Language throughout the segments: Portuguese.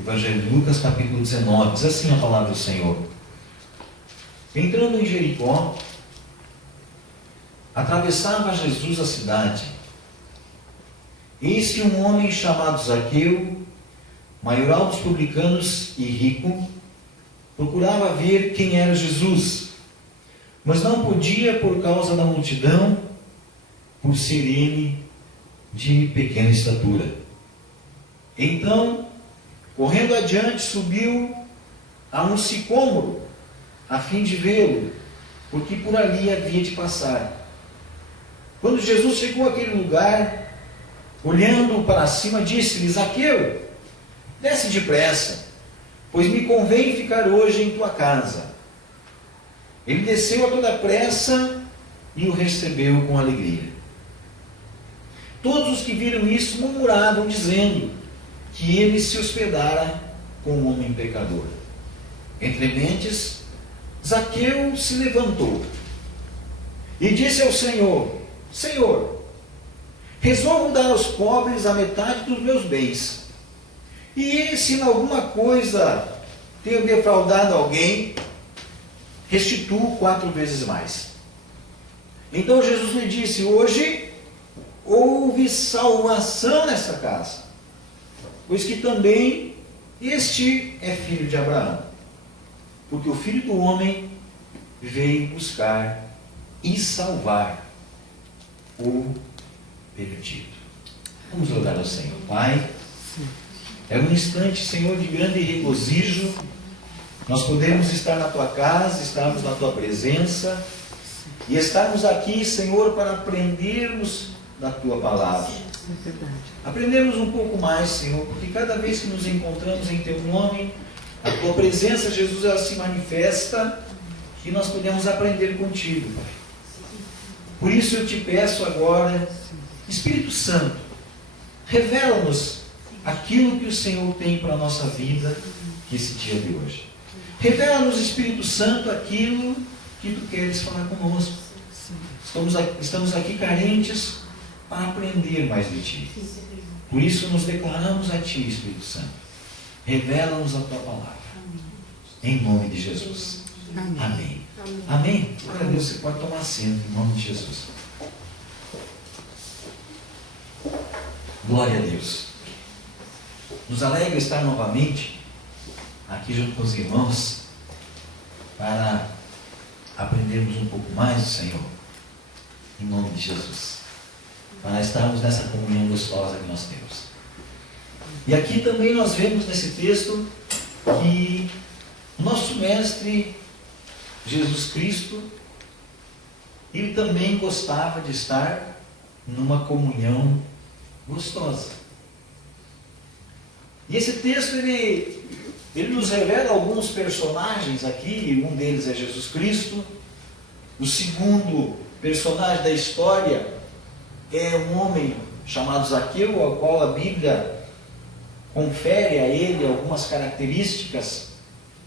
Evangelho de Lucas, capítulo 19, diz assim a palavra do Senhor. Entrando em Jericó, atravessava Jesus a cidade. Eis que um homem chamado Zaqueu, maioral dos publicanos e rico, procurava ver quem era Jesus, mas não podia por causa da multidão, por ser ele de pequena estatura. Então, correndo adiante, subiu a um sicômoro, a fim de vê-lo, porque por ali havia de passar. Quando Jesus chegou àquele lugar, olhando para cima, disse-lhe: Zaqueu, desce depressa, pois me convém ficar hoje em tua casa. Ele desceu a toda pressa e o recebeu com alegria. Todos os que viram isso murmuravam, dizendo que ele se hospedara com um homem pecador. Entre mentes, Zaqueu se levantou e disse ao Senhor: Senhor, resolvo dar aos pobres a metade dos meus bens. E se em alguma coisa tenho defraudado alguém, restituo 4 vezes mais. Então Jesus lhe disse: hoje houve salvação nesta casa, pois que também este é filho de Abraão. Porque o Filho do Homem veio buscar e salvar o perdido. Vamos orar ao Senhor. Pai, é um instante, Senhor, de grande regozijo. Nós podemos estar na Tua casa, estarmos na Tua presença e estarmos aqui, Senhor, para aprendermos da Tua palavra. Aprendermos um pouco mais, Senhor, porque cada vez que nos encontramos em Teu nome, a Tua presença, Jesus, ela se manifesta e nós podemos aprender contigo, Pai. Por isso eu te peço agora, Espírito Santo, revela-nos aquilo que o Senhor tem para a nossa vida esse dia de hoje. Revela-nos, Espírito Santo, aquilo que Tu queres falar conosco. Estamos aqui carentes para aprender mais de Ti. Por isso nos declaramos a Ti, Espírito Santo. Revela-nos a Tua palavra. Em nome de Jesus. Amém. Amém. Glória a Deus, você pode tomar assento em nome de Jesus. Glória a Deus. Nos alegra estar novamente aqui junto com os irmãos para aprendermos um pouco mais do Senhor. Em nome de Jesus. Para estarmos nessa comunhão gostosa que nós temos. E aqui também nós vemos nesse texto que o nosso mestre Jesus Cristo, ele também gostava de estar numa comunhão gostosa. E esse texto ele nos revela alguns personagens aqui. Um deles é Jesus Cristo. O segundo personagem da história é um homem chamado Zaqueu, ao qual a Bíblia confere a ele algumas características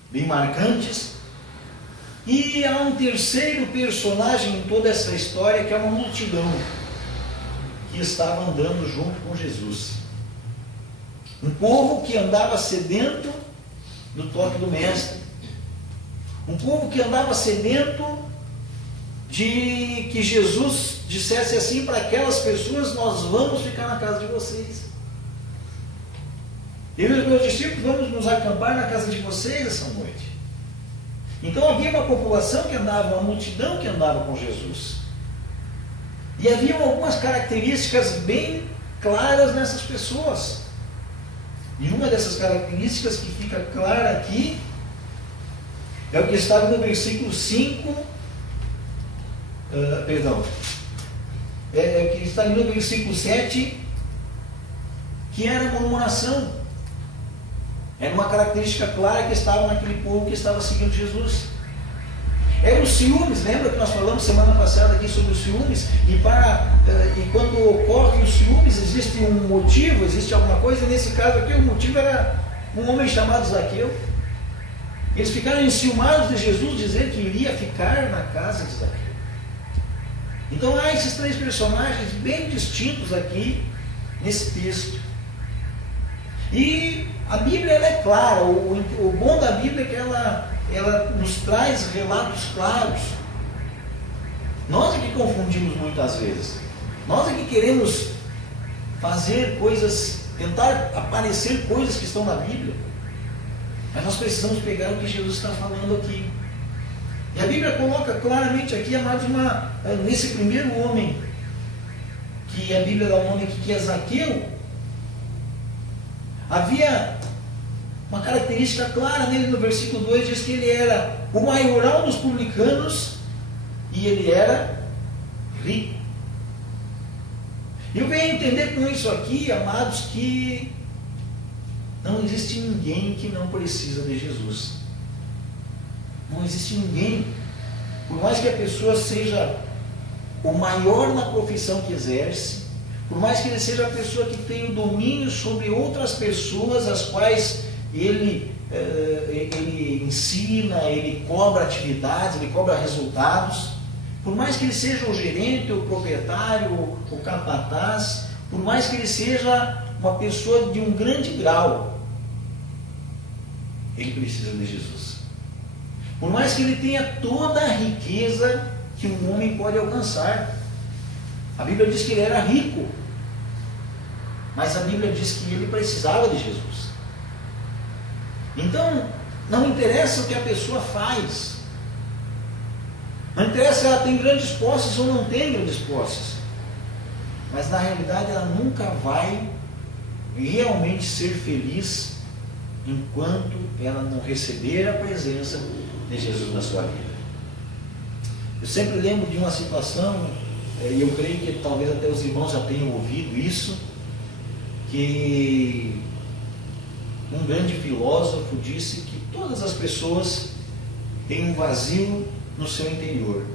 bem marcantes. E há um terceiro personagem em toda essa história, que é uma multidão que estava andando junto com Jesus. Um povo que andava sedento do toque do Mestre. Um povo que andava sedento de que Jesus dissesse assim para aquelas pessoas: nós vamos ficar na casa de vocês. Eu e os meus discípulos vamos nos acampar na casa de vocês essa noite. Então havia uma população que andava, uma multidão que andava com Jesus. E havia algumas características bem claras nessas pessoas. E uma dessas características que fica clara aqui é o que estava no versículo 5. É o que está ali no versículo 7, que era a murmuração. Era uma característica clara que estava naquele povo que estava seguindo Jesus. Eram os ciúmes. Lembra que nós falamos semana passada aqui sobre os ciúmes? E quando ocorre os ciúmes, existe um motivo, existe alguma coisa. E nesse caso aqui, o motivo era um homem chamado Zaqueu. Eles ficaram enciumados de Jesus dizer que iria ficar na casa de Zaqueu. Então há esses 3 personagens bem distintos aqui nesse texto. E a Bíblia ela é clara, o bom da Bíblia é que ela nos traz relatos claros. Nós é que confundimos muitas vezes. Nós é que queremos fazer coisas, tentar aparecer coisas que estão na Bíblia. Mas nós precisamos pegar o que Jesus está falando aqui. E a Bíblia coloca claramente aqui, amados, nesse primeiro homem, que a Bíblia dá o nome aqui, que é Zaqueu, havia uma característica clara nele. No versículo 2 diz que ele era o maioral dos publicanos e ele era rico. Eu venho entender com isso aqui, amados, que não existe ninguém que não precisa de Jesus. Não existe ninguém, por mais que a pessoa seja o maior na profissão que exerce, por mais que ele seja a pessoa que tem o domínio sobre outras pessoas, as quais ele ensina, ele cobra atividades, ele cobra resultados, por mais que ele seja o gerente, o proprietário, o capataz, por mais que ele seja uma pessoa de um grande grau, ele precisa de Jesus. Por mais que ele tenha toda a riqueza que um homem pode alcançar. A Bíblia diz que ele era rico, mas a Bíblia diz que ele precisava de Jesus. Então, não interessa o que a pessoa faz, não interessa se ela tem grandes posses ou não tem grandes posses, mas na realidade ela nunca vai realmente ser feliz enquanto ela não receber a presença de Jesus na sua vida. Eu sempre lembro de uma situação, e eu creio que talvez até os irmãos já tenham ouvido isso, que um grande filósofo disse que todas as pessoas têm um vazio no seu interior,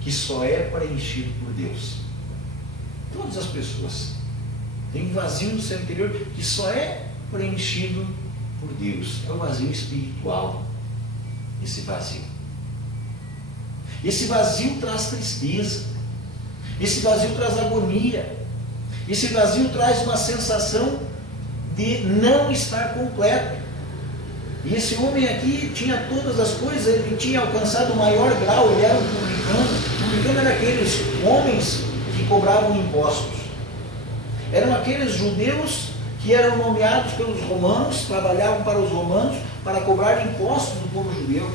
que só é preenchido por Deus. Todas as pessoas têm um vazio no seu interior que só é preenchido por Deus. É o vazio espiritual, esse vazio. Esse vazio traz tristeza, esse vazio traz agonia, esse vazio traz uma sensação de não estar completo. E esse homem aqui tinha todas as coisas, ele tinha alcançado o maior grau, ele era um publicano. O publicano era aqueles homens que cobravam impostos. Eram aqueles judeus que eram nomeados pelos romanos, trabalhavam para os romanos, para cobrar impostos do povo judeu.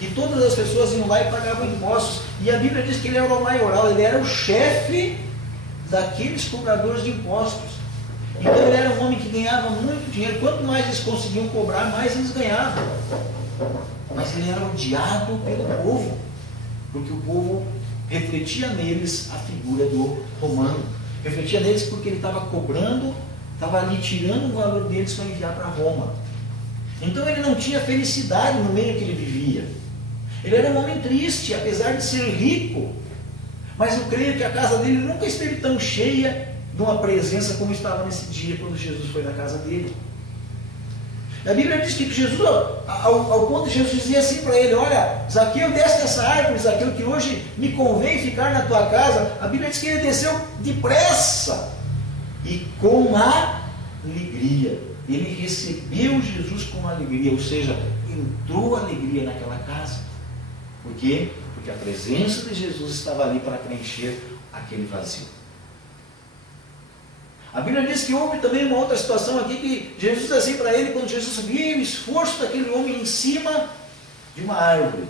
E todas as pessoas iam lá e pagavam impostos. E a Bíblia diz que ele era o maioral, ele era o chefe daqueles cobradores de impostos. Então ele era um homem que ganhava muito dinheiro. Quanto mais eles conseguiam cobrar, mais eles ganhavam. Mas ele era odiado pelo povo, porque o povo refletia neles a figura do romano. Refletia neles porque ele estava cobrando, estava ali tirando o valor deles para enviar para Roma. Então ele não tinha felicidade no meio que ele vivia. Ele era um homem triste, apesar de ser rico. Mas eu creio que a casa dele nunca esteve tão cheia de uma presença como estava nesse dia, quando Jesus foi na casa dele. A Bíblia diz que Jesus, ao ponto de Jesus dizia assim para ele: olha, Zaqueu, desce dessa árvore, Zaqueu, que hoje me convém ficar na tua casa. A Bíblia diz que ele desceu depressa e com alegria. Ele recebeu Jesus com alegria, ou seja, entrou alegria naquela casa. Por quê? Porque a presença de Jesus estava ali para preencher aquele vazio. A Bíblia diz que houve também uma outra situação aqui, que Jesus diz assim para ele, quando Jesus viu o esforço daquele homem em cima de uma árvore.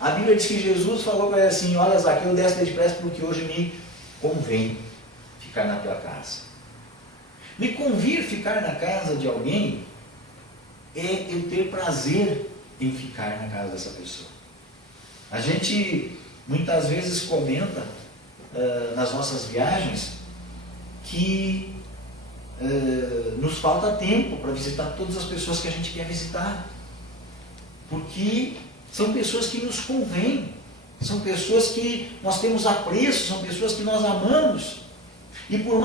A Bíblia diz que Jesus falou para ele assim: olha, Zaqueu, desce depressa, porque hoje me convém ficar na tua casa. Me convir ficar na casa de alguém é eu ter prazer em ficar na casa dessa pessoa. A gente muitas vezes comenta nas nossas viagens que nos falta tempo para visitar todas as pessoas que a gente quer visitar, porque são pessoas que nos convêm, são pessoas que nós temos apreço, são pessoas que nós amamos, e por